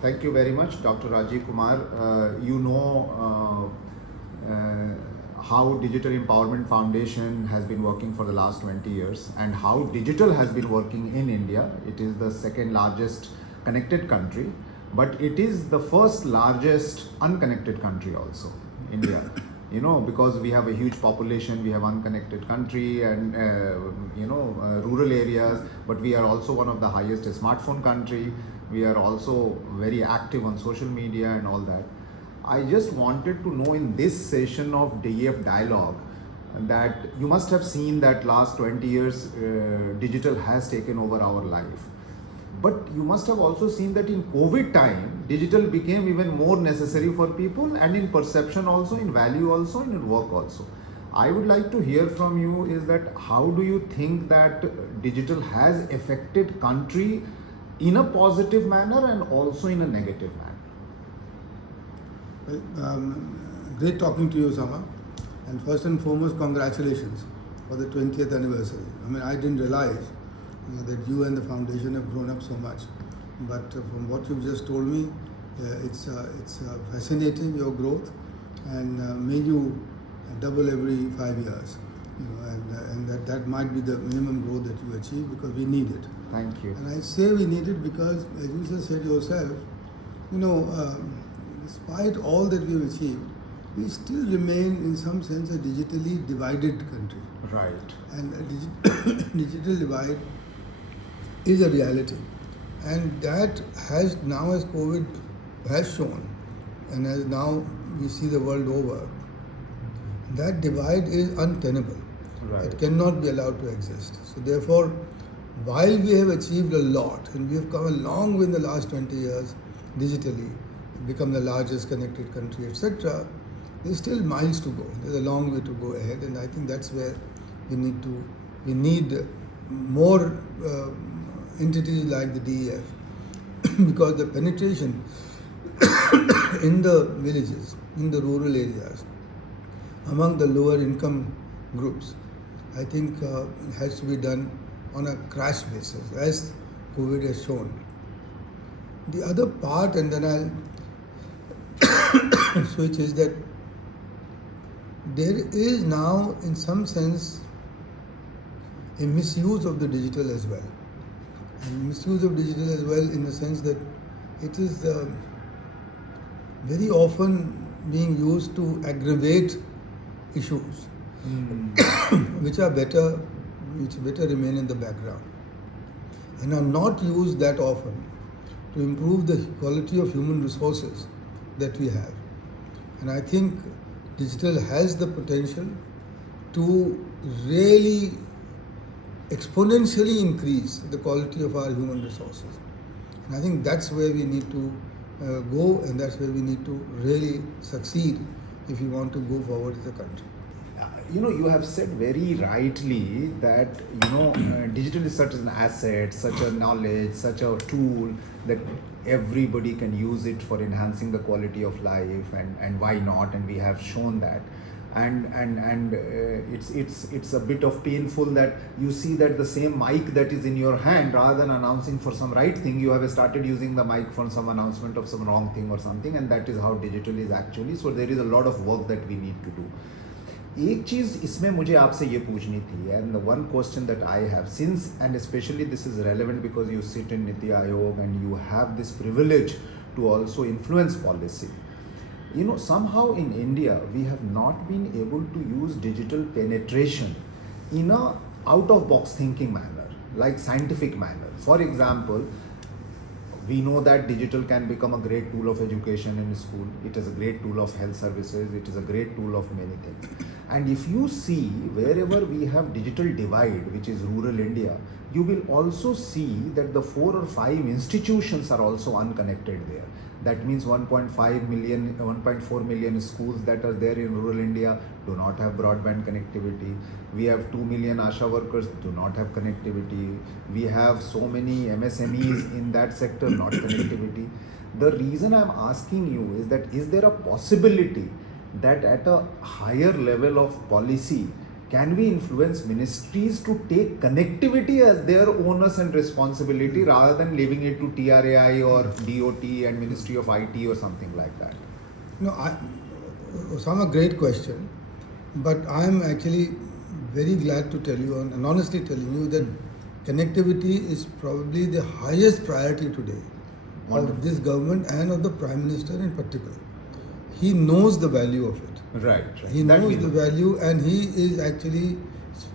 Thank you very much, Dr. Rajiv Kumar. You know how Digital Empowerment Foundation has been working for the last 20 years and how digital has been working in India. It is the second largest connected country, but it is the first largest unconnected country also, India. You know, because we have a huge population, we have unconnected country and rural areas, but we are also one of the highest smartphone country. We are also very active on social media and all that. I just wanted to know in this session of DEFDialogue that you must have seen that last 20 years digital has taken over our life. But you must have also seen that in COVID time, digital became even more necessary for people and in perception also, in value also, and in work also. I would like to hear from you is that how do you think that digital has affected country in a positive manner and also in a negative manner? Well, great talking to you, Sama. And first and foremost, congratulations for the 20th anniversary. I mean, I didn't realize that you and the foundation have grown up so much. But from what you've just told me, it's fascinating, your growth. And may you double every 5 years. And that might be the minimum growth that you achieve because we need it. Thank you. And I say we need it because, as you just said yourself, despite all that we've achieved, we still remain in some sense a digitally divided country. Right. And a digital divide is a reality. And that has now, as COVID has shown, and as now we see the world over, that divide is untenable. Right. It cannot be allowed to exist. So therefore, while we have achieved a lot, and we have come a long way in the last 20 years digitally, become the largest connected country, etc., there's still miles to go. There's a long way to go ahead, and I think that's where we need more entities like the DEF, because the penetration in the villages, in the rural areas, among the lower income groups, I think has to be done on a crash basis, as COVID has shown. The other part, and then I'll switch, is that there is now, in some sense, a misuse of the digital as well. And misuse of digital as well in the sense that it is very often being used to aggravate issues which better remain in the background and are not used that often to improve the quality of human resources that we have. And I think digital has the potential to really exponentially increase the quality of our human resources. And I think that's where we need to go, and that's where we need to really succeed if we want to go forward as a country. You have said very rightly that digital is such an asset, such a knowledge, such a tool that everybody can use it for enhancing the quality of life, and why not, and we have shown that. And it's a bit of painful that you see that the same mic that is in your hand, rather than announcing for some right thing, you have started using the mic for some announcement of some wrong thing or something, and that is how digital is actually. So there is a lot of work that we need to do. एक चीज़ इसमें मुझे आपसे ये पूछनी थी, and the one question that I have, since and especially this is relevant because you sit in Niti Aayog and you have this privilege to also influence policy. Somehow in India we have not been able to use digital penetration in a out-of-box thinking manner, like scientific manner. For example, we know that digital can become a great tool of education in school. It is a great tool of health services. It is a great tool of many things. And if you see wherever we have digital divide, which is rural India, you will also see that the 4 or 5 institutions are also unconnected there. That means 1.5 million, 1.4 million schools that are there in rural India do not have broadband connectivity. We have 2 million ASHA workers do not have connectivity. We have so many MSMEs in that sector, not connectivity. The reason I'm asking you is that is there a possibility that at a higher level of policy can we influence ministries to take connectivity as their onus and responsibility rather than leaving it to TRAI or DOT and Ministry of IT or something like that? No, Osama, great question. But I'm actually very glad to tell you and honestly telling you that connectivity is probably the highest priority today of this government and of the Prime Minister in particular. He knows the value of it. Right. He knows the value, and he is actually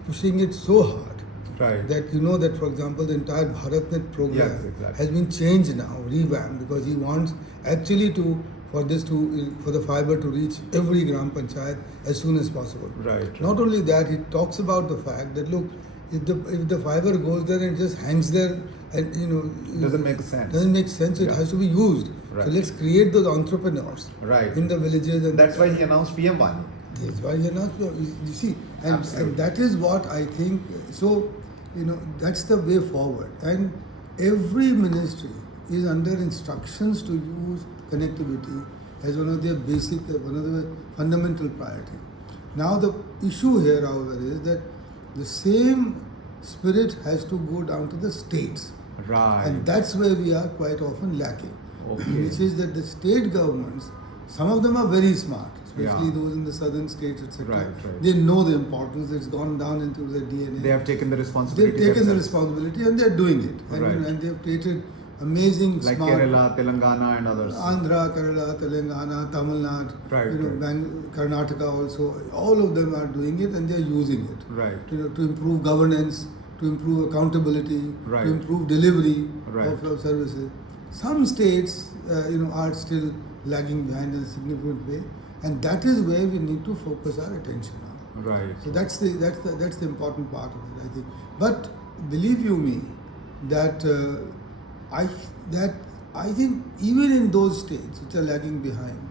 pushing it so hard that you know that, for example, the entire BharatNet program has been changed now, revamped, because he wants actually for the fiber to reach every Gram Panchayat as soon as possible. Right. Not only that, he talks about the fact that look, if the fiber goes there and just hangs there, and doesn't make sense. Doesn't make sense. It has to be used. Right. So let's create those entrepreneurs in the villages. And that's why he announced PM Vani. That's why he announced. You see, and that is what I think. So that's the way forward. And every ministry is under instructions to use connectivity as one of their fundamental priority. Now the issue here, however, is that the same spirit has to go down to the states. Right. And that's where we are quite often lacking. Okay. Which is that the state governments, some of them are very smart, especially those in the southern states, etc. Right. They know the importance. It's gone down into their DNA. They have taken the responsibility. They've taken the responsibility and they're doing it. And they've created amazing like smart, Kerala, Telangana and others. Andhra, Kerala, Telangana, Tamil Nadu, Karnataka also. All of them are doing it and they're using it. Right. To improve governance, to improve accountability, to improve delivery of services. Some states, are still lagging behind in a significant way, and that is where we need to focus our attention on. Right. So that's the important part of it, I think. But believe you me, that I think even in those states which are lagging behind,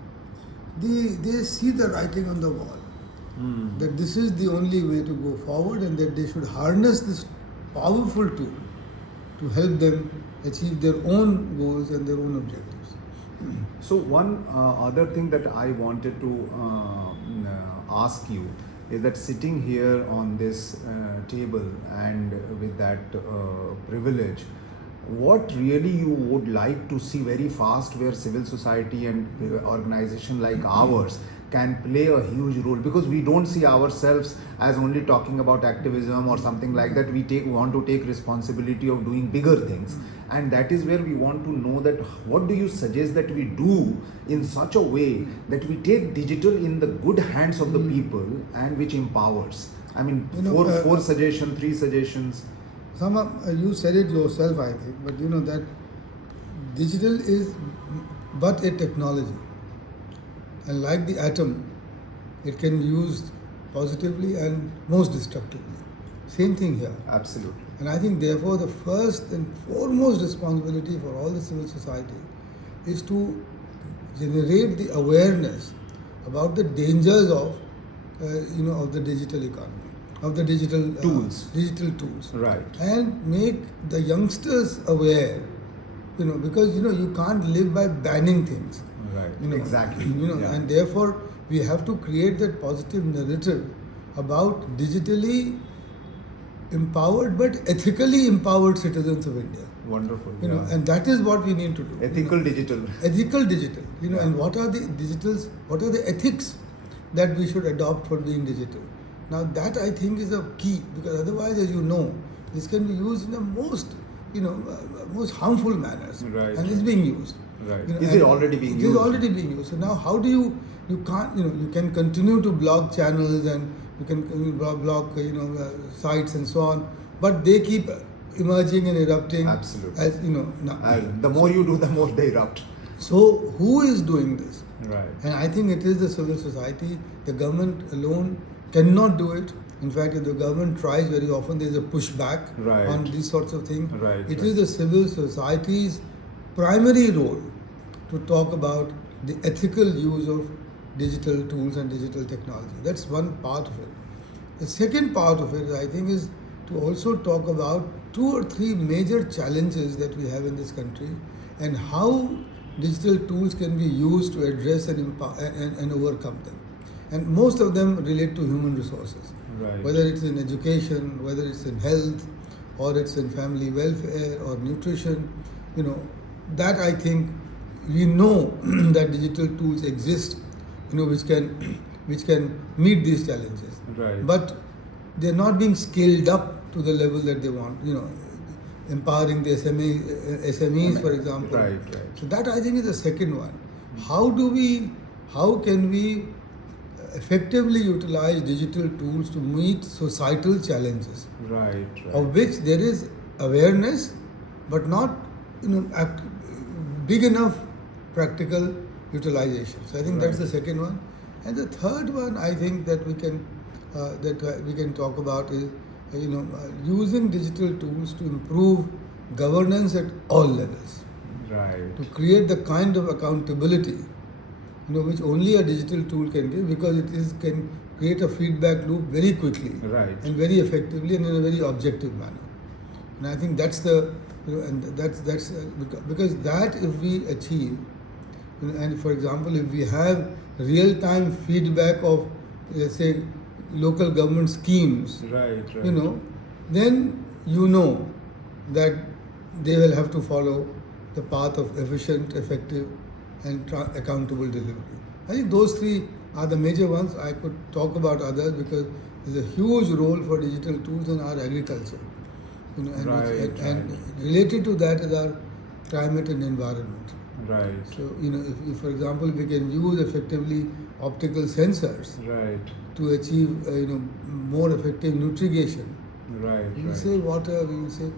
they see the writing on the wall. That this is the only way to go forward, and that they should harness this powerful tool to help them achieve their own goals and their own objectives. So one other thing that I wanted to ask you is that sitting here on this table and with that privilege, what really you would like to see very fast where civil society and organization like ours can play a huge role, because we don't see ourselves as only talking about activism or something like that. We want to take responsibility of doing bigger things, and that is where we want to know that what do you suggest that we do in such a way that we take digital in the good hands of the people and which empowers. I mean, four suggestions, 3 suggestions. Sama, you said it yourself, I think, but that digital is but a technology. And like the atom, it can be used positively and most destructively. Same thing here. Absolutely. And I think therefore the first and foremost responsibility for all the civil society is to generate the awareness about the dangers of of the digital economy, of the digital tools. Right. And make the youngsters aware, because you can't live by banning things. Right. Exactly. And therefore we have to create that positive narrative about digitally empowered but ethically empowered citizens of India. Wonderful. And that is what we need to do. Ethical digital. Ethical digital. And what are the ethics that we should adopt for being digital? Now that I think is a key, because otherwise, as you know, this can be used in the most harmful manners. Right. And it's being used. Right. Is it already being used? It is already being used. So now how do you can't, you can continue to block channels and you can block, sites and so on, but they keep emerging and erupting. Absolutely. As the more you do, the more they erupt. So who is doing this? Right. And I think it is the civil society. The government alone cannot do it. In fact, if the government tries, very often there is a pushback on these sorts of things. Right. It is the civil society's primary role to talk about the ethical use of digital tools and digital technology. That's one part of it. The second part of it, I think, is to also talk about 2 or 3 major challenges that we have in this country and how digital tools can be used to address and overcome them. and most of them relate to human resources. Right. Whether it's in education, whether it's in health, or it's in family welfare or nutrition, that I think we know that digital tools exist, which can meet these challenges. Right. But they're not being scaled up to the level that they want. Empowering the SMEs, for example. Right. So that I think is the second one. How can we effectively utilize digital tools to meet societal challenges, Right. of which there is awareness, but not big enough practical utilization. So I think that's the second one, and the third one I think that we can talk about is using digital tools to improve governance at all levels, Right. to create the kind of accountability which only a digital tool can give, because can create a feedback loop very quickly, Right. and very effectively and in a very objective manner. And I think that's because that if we achieve, and for example, if we have real-time feedback of, let's say, local government schemes, Right. then that they will have to follow the path of efficient, effective, and accountable delivery. I think those three are the major ones. I could talk about others because there's a huge role for digital tools in our agriculture. And related to that is our climate and environment. Right. So, if for example, we can use effectively optical sensors Right. to achieve, more effective nutrition. Right. We will save water, we will save,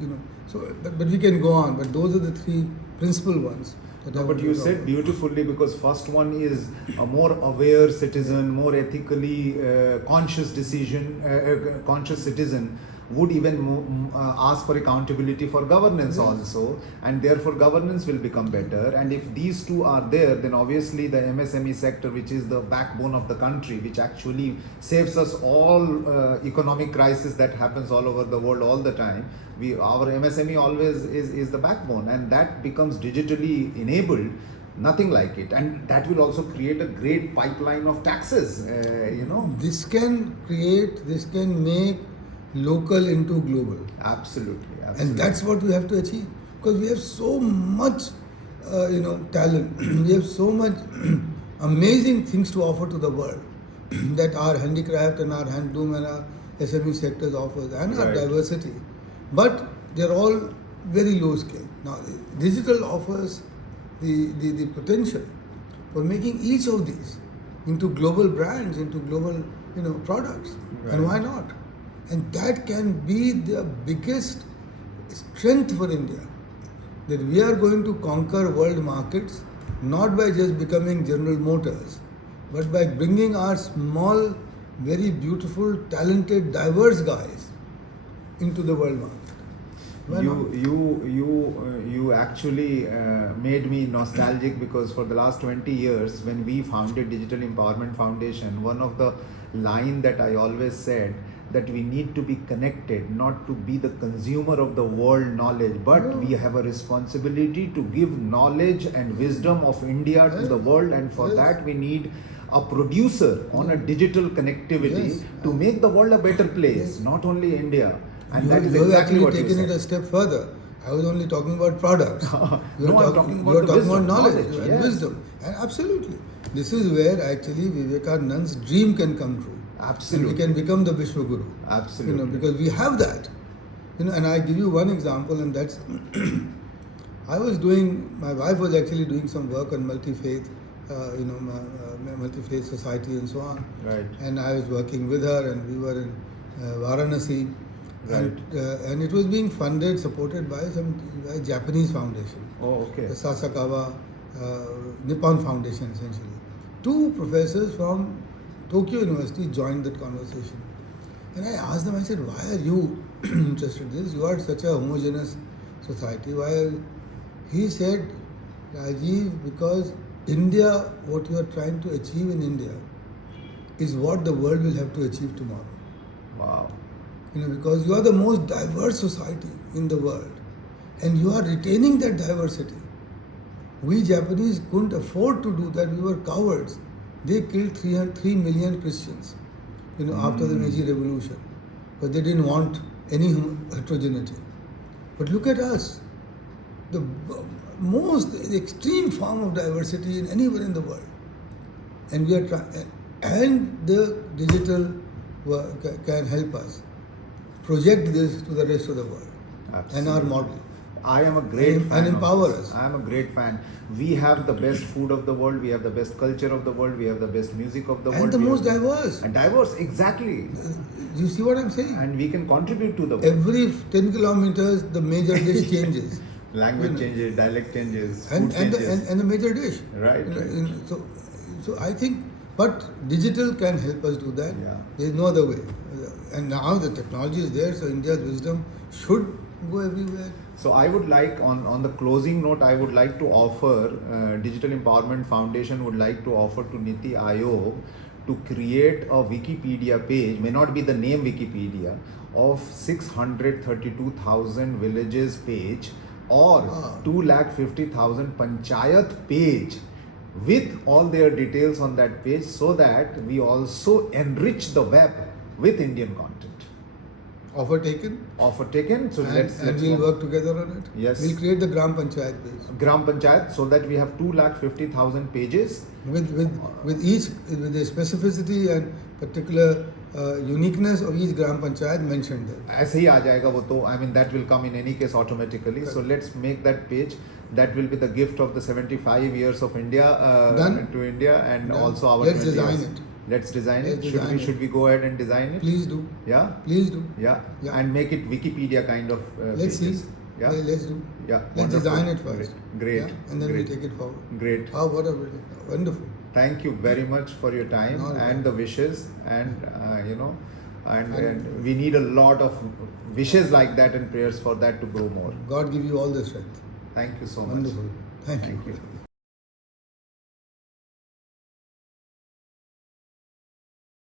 but we can go on, but those are the three principal ones. No, but you said beautifully, because first one is a more aware citizen, more ethically conscious citizen would even ask for accountability for governance also, and therefore governance will become better. And if these two are there, then obviously the MSME sector, which is the backbone of the country, which actually saves us all economic crisis that happens all over the world all the time, our MSME always is the backbone, and that becomes digitally enabled. Nothing like it, and that will also create a great pipeline of taxes. This can make local into global. Absolutely. And that's what we have to achieve, because we have so much talent. We have so much amazing things to offer to the world that our handicraft and our handloom and our SME sectors offers, and our diversity, but they're all very low scale. Now digital offers the potential for making each of these into global brands, into global products. And why not? And that can be the biggest strength for India, that we are going to conquer world markets not by just becoming General Motors, but by bringing our small, very beautiful, talented, diverse guys into the world market. You actually made me nostalgic, because for the last 20 years when we founded Digital Empowerment Foundation, one of the line that I always said, that we need to be connected, not to be the consumer of the world knowledge, but we have a responsibility to give knowledge and wisdom of India to the world, and for that we need a producer on a digital connectivity to make the world a better place, not only India. And that is exactly what you said. You have taken it a step further. I was only talking about products. No, I'm talking about knowledge and wisdom. And absolutely. This is where actually Vivekananda's dream can come true. Absolutely. And we can become the Vishwaguru. Absolutely. Because we have that. And I give you one example, and that's my wife was actually doing some work on multi-faith, multi-faith society and so on. Right. And I was working with her, and we were in Varanasi. Right. And it was being supported by some Japanese foundation. Oh, okay. The Sasakawa Nippon Foundation, essentially. Two professors from Tokyo University joined that conversation. And I asked them, I said, why are you interested in this? You are such a homogeneous society. He said, Rajiv, because India, what you are trying to achieve in India is what the world will have to achieve tomorrow. Wow. Because you are the most diverse society in the world, and you are retaining that diversity. We Japanese couldn't afford to do that. We were cowards. they killed 3 million Christians, after the Meiji Revolution, because they didn't want any heterogeneity. But look at us, the most extreme form of diversity in anywhere in the world, and we are and the digital can help us project this to the rest of the world. Absolutely. And our model. I am a great fan. And of empower this. us. I am a great fan. We have the best food of the world. We have the best culture of the world. We have the best music of the world. And the we most have diverse. And diverse, exactly. Do you see what I'm saying? And we can contribute to the world. Every 10 kilometers, the major dish changes. Language changes, dialect changes, and food changes. the major dish. Right, right. So I think, but digital can help us do that. Yeah. There is no other way. And now the technology is there, so India's wisdom should go everywhere. So I would like, on the closing note, I would like to offer, Digital Empowerment Foundation would like to offer to Niti Aayog to create a Wikipedia page, may not be the name Wikipedia, of 632,000 villages page or 250,000 panchayat page with all their details on that page, so that we also enrich the web with Indian content. Offer taken. Offer taken. So let's we'll work together on it. Yes. We'll create the Gram Panchayat page. Gram Panchayat, so that we have 250,000 pages. With each, with the specificity and particular uniqueness of each Gram Panchayat mentioned there. ऐसे ही आ जाएगा वो तो, I mean that will come in any case automatically. So let's make that page. That will be the gift of the 75 years of India to India, and also our. Let's design it. Let's design it. Design Should we go ahead and design it? Please do. Yeah. Please do. Yeah. Yeah. And make it Wikipedia kind of. Let's pages. see. Yeah. Let's do. Yeah. Let's Wonderful. design it first. Great. Yeah? And then Great. we'll take it forward. Great. Oh, what a wonderful. Thank you very much for your time and the wishes, and and we need a lot of wishes like that and prayers for that to grow more. God give you all the strength. Thank you so much. Wonderful. Thank you. Thank you.